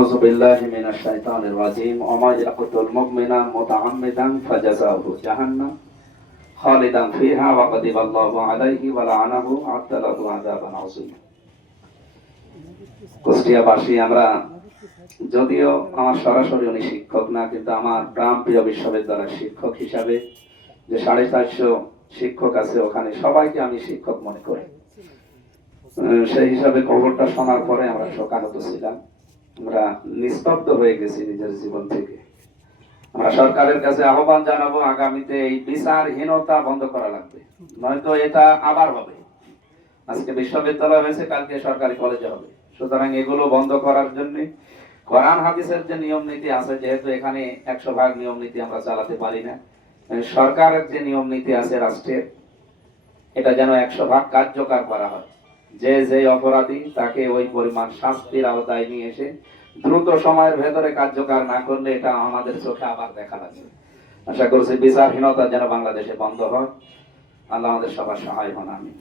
أعوذ بالله من الشيطان الرجيم وما يقتل مؤمنا متعمدا فجزاؤه جهنم خالدا فيها وغضب الله عليه ولعنه وأعد له عذابا عظيما। কুষ্টিয়াবাসী আমরা, যদিও আমার সরাসরি উনি শিক্ষক না, কিন্তু আমার প্রাণপ্রিয় বিশ্ববিদ্যালয়ের শিক্ষক হিসাবে যে 450 শিক্ষক আছে ওখানে সবাইকে আমি শিক্ষক মনে করি। সেই হিসাবে খবরটা শোনার পরে আমরা শোকাহত ছিলাম, আমরা নিস্তব্ধ হয়ে গেছি নিজের জীবন থেকে। আমরা সরকারের কাছে আহ্বান জানাবো, আগামীতে এই বিচারহীনতা বন্ধ করা লাগবে, নয়তো এটা আবার হবে। আজকে বিশ্ববিদ্যালয় হয়েছে, কালকে সরকারি কলেজে হবে। সুতরাং এগুলো বন্ধ করার জন্য কোরআন হাদিসের যে নিয়ম নীতি আছে, যেহেতু এখানে 100% নিয়ম নীতি আমরা চালাতে পারি না, সরকারের যে নিয়ম নীতি আছে রাষ্ট্রের, এটা যেন 100% কার্যকর করা হয়। যে অপরাধী তাকে ওই পরিমাণ শাস্তির আওতায় নিয়ে এসে দ্রুত সময়ের ভেতরে কার্যকর না করলে এটা আমাদের চোখে আবার দেখা লাগবে। আশা করছি বিচারহীনতা যেন বাংলাদেশে বন্ধ হয়। আল্লাহ আমাদের সবার সহায় হন। আমিন।